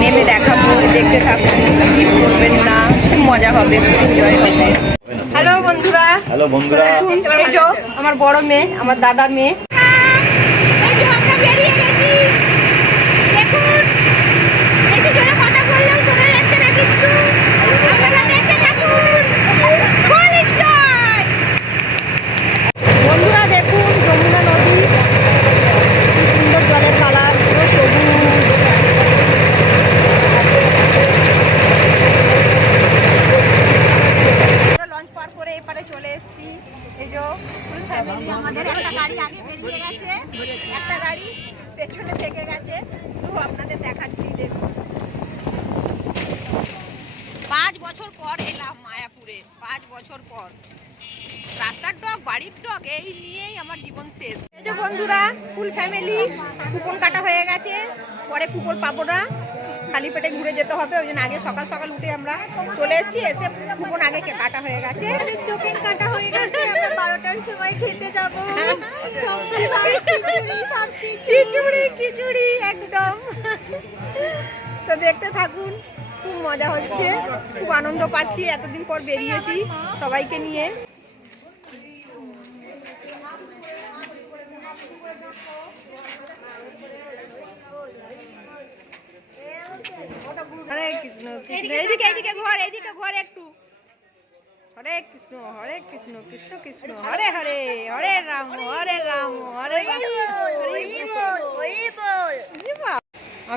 নেমে দেখাবো, দেখতে থাকুন, কি করবেন না, খুব মজা হবে, খুব এনজয় হবে। হ্যালো বন্ধুরা, এই যে আমার বড় মেয়ে, আমার দাদার মেয়ে। বন্ধুরা দেখুন যমুনা নদী, সুন্দর জলের কালার, পুরো সবুজ। লঞ্চ পার করে এপারে চলে এসেছি। এই যে ফুল ফ্যামিলি, আমাদের একটা গাড়ি আগে বেরিয়ে গেছে, একটা গাড়ি পেছনে থেকে গেছে, তো আপনাদের দেখাচ্ছি। দেখুন 5 বছর পর এলাম মায়াপুরে, 5 বছর পর। রাস্তার ডগ, বাড়ির ডগ, এই নিয়েই আমার জীবন শেষ। এই যে বন্ধুরা ফুল ফ্যামিলি, কুপন কাটা হয়ে গেছে, পরে কুপন পাবো না, খালি পেটে ঘুরে যেতে হবে। ওই জন্য আগে সকাল সকাল উঠে আমরা চলে এসেছি, এসে কুপন আগে কাটা হয়ে গেছে, টোকেন কাটা হয়ে গেছে। আমরা 12টার সময় খেতে যাবো, খিচুড়ি একদম। তো দেখতে থাকুন, খুব মজা হচ্ছে, খুব আনন্দ পাচ্ছি, এতদিন পর বেরিয়েছি সবাইকে নিয়ে। হরে কৃষ্ণ কৃষ্ণ, এইদিকে ঘর, এইদিকে ঘর একটু। হরে কৃষ্ণ কৃষ্ণ কৃষ্ণ হরে হরে, হরে রাম হরে হরে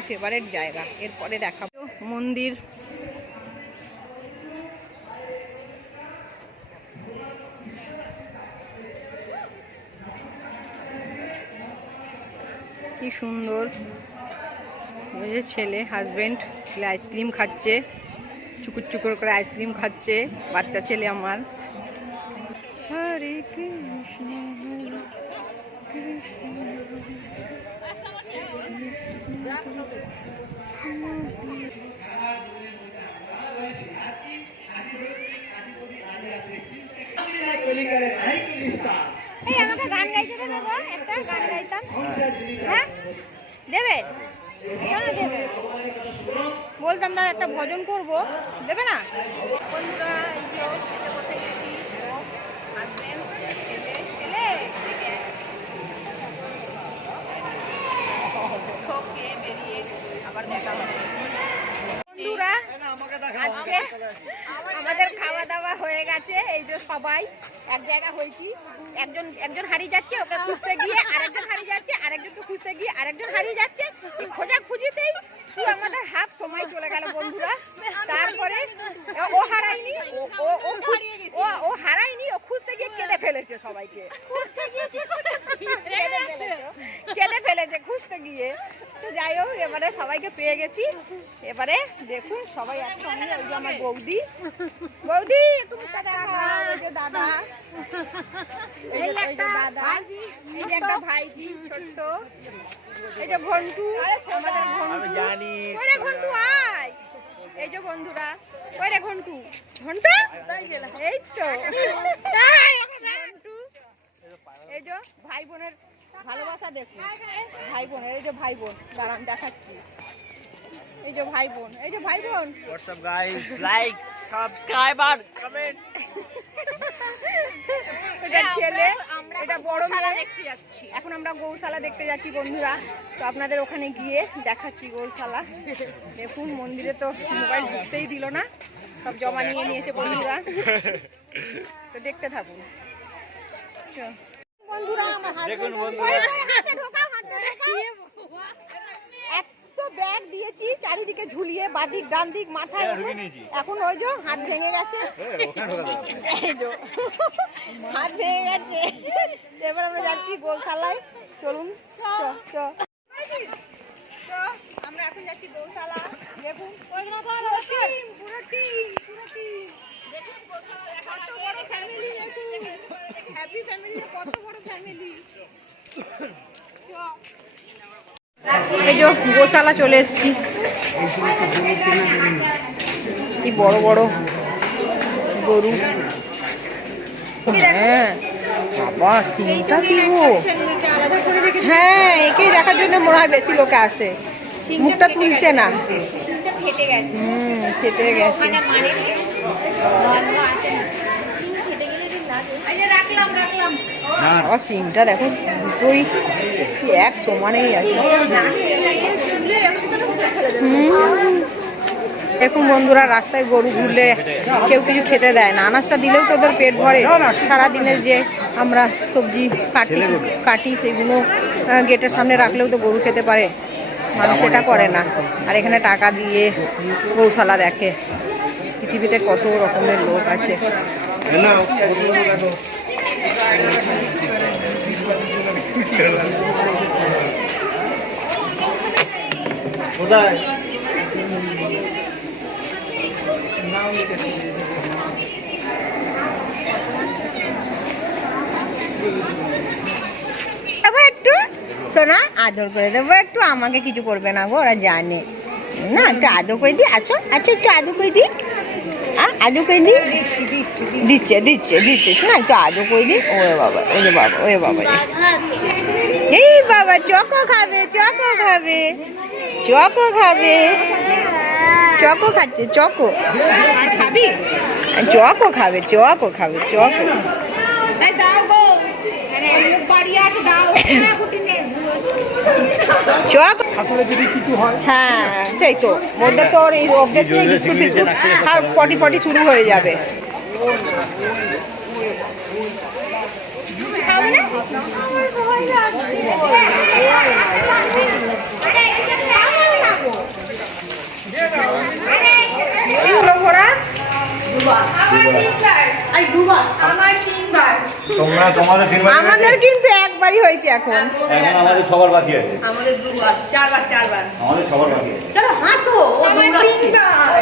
ফেভারিট জায়গা। এরপরে দেখাবো মন্দির। কি সুন্দর, ওই যে ছেলে হাজবেন্ড, ছেলে আইসক্রিম খাচ্ছে, চুকুর চুকুর করে আইসক্রিম খাচ্ছে, বাচ্চা ছেলে আমার। হরে কৃষ্ণ এই আমাকে গান গাইতে দেবে গো, একটা গান গাইতাম। হ্যাঁ দেবে, কেন দেবে? বলতাম দাদা একটা ভজন করবো, দেবে না? বন্ধুরা এই যে খেতে বসে গেছি, হাজবেন্ড, ছেলে বেরিয়ে আবার দেখা হবে। বন্ধুরা আজকে আমাদের খাওয়া দাওয়া হয়ে গেছে। এই যে সবাই এক জায়গা হয়েছি, একজন হারিয়ে যাচ্ছে, ওকে খুঁজতে গিয়ে আরেকজন হারিয়ে যাচ্ছে, আরেকজনকে খুঁজতে গিয়ে আরেকজন হারিয়ে যাচ্ছে। খোঁজা খুঁজিতেই আমাদের হাফ সময় চলে গেল বন্ধুরা। তারপরে ও হারায়নি, ও হারায়নি, ও খুঁজতে গিয়ে কেঁদে ফেলেছে, সবাইকে কেঁদে ফেলেছে খুঁজতে গিয়ে। তো যাই হোক, এবারে সবাইকে পেয়ে গেছি। এবারে দেখুন সবাই একসঙ্গে। ওই যে আমার বৌদি একটু মুখটা দেখা, ওই যে দাদা, এই যে দাদা, এই যে একটা ভাইজি ছোট্ট, এই যে ঘন্টু, আমাদের ঘন্টু, ওরে ঘন্টু আয়। এই যে বন্ধুরা, ওরে ঘন্টু, এই তো ঘন্টু। এই যে ভাই বোনের ভালোবাসা দেখুন, ভাই বোনের, এই যে ভাই বোন, দাঁড়ান দেখাচ্ছি। এই যে ভাই বোন, এই যে ভাই বোন। হোয়াটসঅ্যাপ গাইস, লাইক, সাবস্ক্রাইব আর কমেন্ট। এটা ছেলে, এটা বড় মেয়ে। দেখতে যাচ্ছি, এখন আমরা গৌশালা দেখতে যাচ্ছি বন্ধুরা। তো আপনাদের ওখানে গিয়ে দেখাচ্ছি গৌশালা। দেখুন মন্দিরে তো মোবাইল ঢুকতেই দিল না, সব জমা নিয়ে নিয়েছে বন্ধুরা। তো দেখতে থাকুন বন্ধুরা। আমার হাজবেন্ড এত ব্যাগ দিয়েছি চারিদিকে ঝুলিয়ে, বাদিক ডান দিক মাথায়, এখন ওই যে হাত ভেঙে গেছে, এই যে হাত ভেঙে গেছে। এবার আমরা যাচ্ছি গৌশালায়, চলুন আমরা এখন যাচ্ছি গৌশালা। দেখুন পুরো টিম দেখুন, কত বড় ফ্যামিলি, হ্যাপি ফ্যামিলি, কত বড় ফ্যামিলি। এই যে গোশালা চলে এসেছি, কি বড় বড় গরু। হ্যাঁ বাবা, সিংটা কি গো, হ্যাঁ একে দেখার জন্য মনে হয় বেশি লোকে আসে। মুখটা তুলছে না, ফেটে গেছে। ফেটে গেছে। সিমটা দেখো দুটোই এক সমানেই আছে। দেখুন বন্ধুরা, রাস্তায় গরু ঘুরলে কেউ কিছু খেতে দেয় না, আনাজটা দিলেও তো ওদের পেট ভরে। সারাদিনের যে আমরা সবজি কাটি সেগুলো গেটের সামনে রাখলেও তো গরু খেতে পারে, মানুষ সেটা করে না। আর এখানে টাকা দিয়ে গৌশালা দেখে। পৃথিবীতে কত রকমের লোক আছে। কোথায় একটু শোনা, আদর করে দেবো একটু, আমাকে কিছু করবে না গো, ওরা জানে না। একটু আদর করে দিই। আচ্ছা আচ্ছা, একটু আদর করে দিই। আদর করে দিই। দিচ্ছে দিচ্ছে দিচ্ছে, শোনা একটু আদর করে দিই। ওরে বাবা, ওরে বাবা, ওরে বাবা, এই বাবা চকো খাবে, চকো খাবে, চকো খাবে, চকো খাচ্ছে, চকো খাবি, চকো খাবে, চকো খাবে, চকো। হ্যাঁ সেই তো, ওদের তো এই অভ্যেস নেই, বিস্কুট টিস্কুট আর পটি পটি শুরু হয়ে যাবে। আমাদের কিন্তু একবারই হয়েছে, এখন আমাদের সবার বাকি আছে। আমাদের দুবার, চারবার। আমাদের সবার বাকি আছে।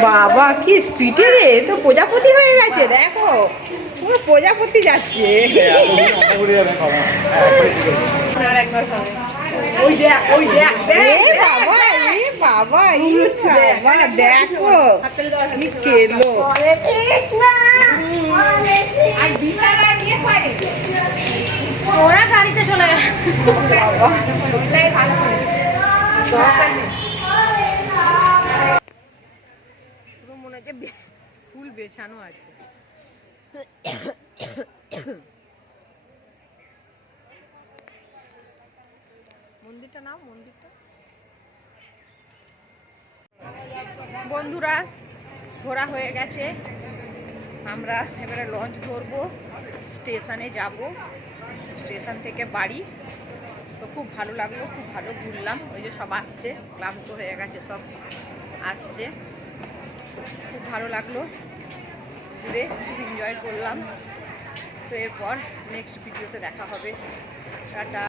বাবা কি স্পিডে রে, তো প্রজাপতি হয়ে গেছে দেখো, পুরো প্রজাপতি যাচ্ছে। বাবা দেখো কি খেলো। ওরা গাড়িতে চলে গেছে। মনে হচ্ছে ফুল বেছানো আছে। মন্দিরটা নাও, মন্দিরটা। বন্ধুরা ঘোরা হয়ে গেছে, আমরা এবারে লঞ্চ ধরবো, স্টেশনে যাব, স্টেশন থেকে বাড়ি। তো খুব ভালো লাগলো, খুব ভালো ঘুরলাম। ওই যে সব আসছে, ক্লান্ত হয়ে গেছে, সব আসছে, খুব ভালো লাগলো ঘুরে, খুব এনজয় করলাম। তো এরপর নেক্সট ভিডিওতে দেখা হবে। টাটা।